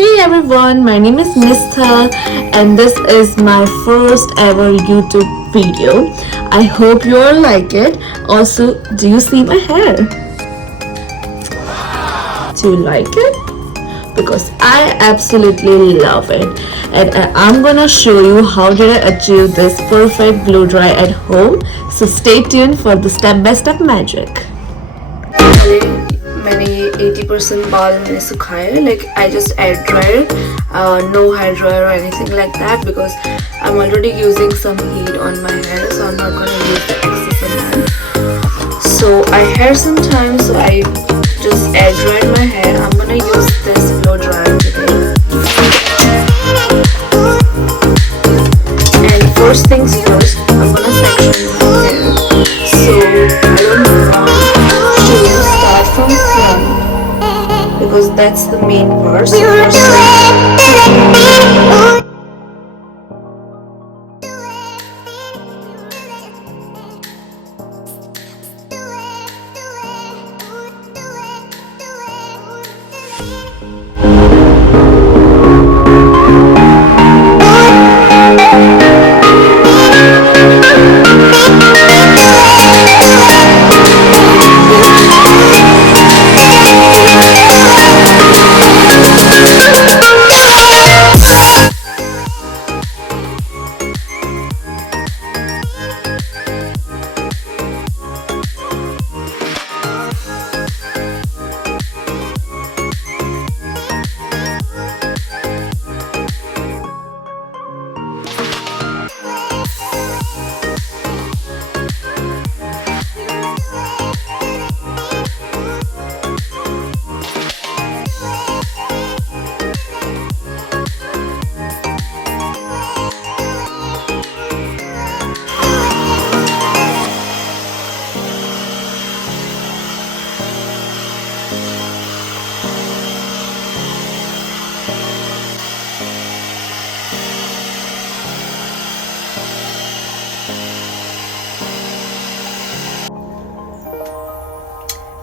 Hey everyone, my name is Nistha and this is my first ever YouTube video. I hope you all like it. Also, do you see my hair? Do you like it? Because I absolutely love it. And I'm gonna show you how did I achieve this perfect blow dry at home. So stay tuned for the step-by-step magic. मैंने ये 80% बाल मैंने सुखाए हैं. Like I just air dryer, no hair dryer or anything like that because I'm already using some heat on my hair, so I'm not gonna use the excess amount. So I hair sometimes, so I just air dried my hair. I'm gonna use this blow dryer today. And first things first, I'm gonna section my hair. So I don't want to start from front because that's the main part. So first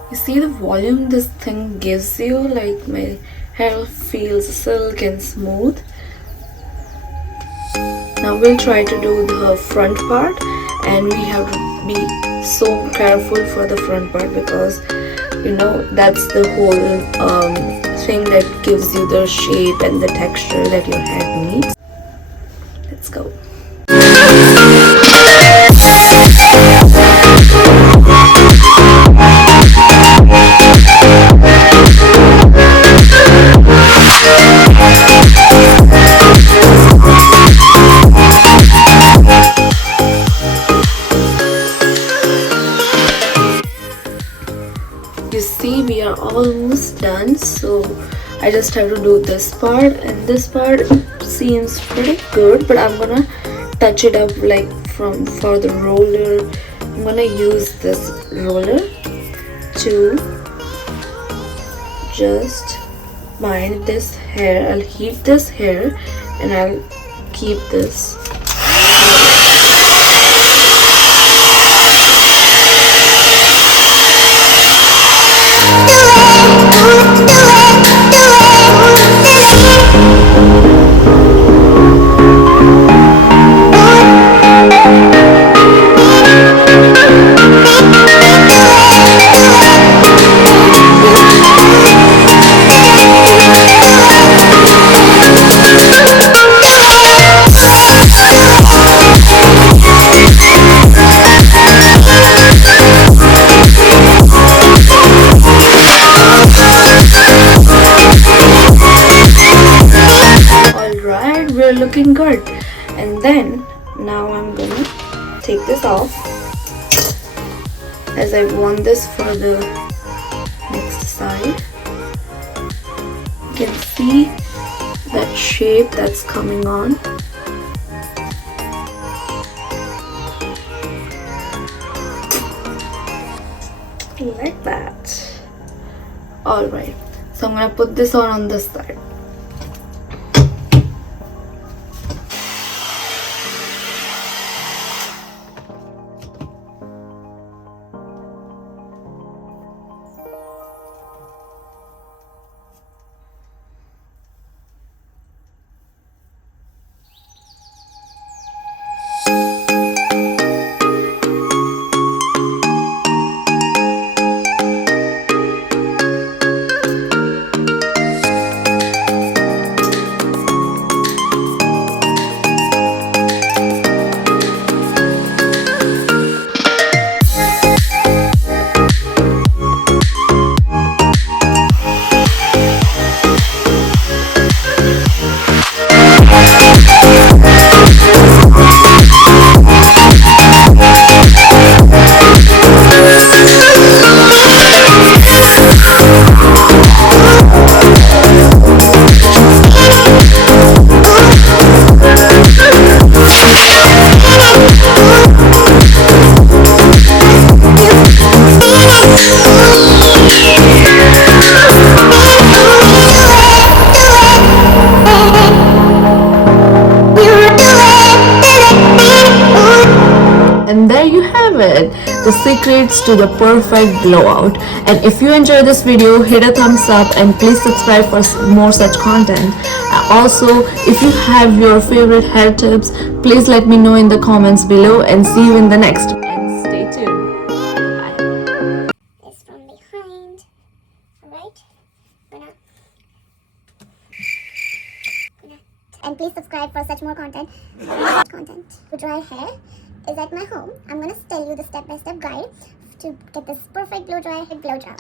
you see the volume this thing gives you, like my hair feels silk and smooth. Now we'll try to do the front part, and we have to be so careful for the front part because you know that's the whole thing that gives you the shape and the texture that your hair needs. Let's go. You see, we are almost done, so I just have to do this part, and this part seems pretty good, but I'm gonna touch it up like for the roller. I'm gonna use this roller to just bind this hair. I'll heat this hair and I'll keep this. Looking good. And then now I'm gonna take this off, as I want this for the next side. You can see that shape that's coming on. Like that. Alright, so I'm gonna put this on this side. secrets to the perfect blowout. And if you enjoyed this video, hit a thumbs up and please subscribe for more such content. Also, if you have your favorite hair tips, please let me know in the comments below, and see you in the next one. And stay tuned. Bye. Is from behind, right? And please subscribe for such more content. To dry hair is at my home. I'm gonna tell you the step-by-step guide to get this perfect blow dry blow job.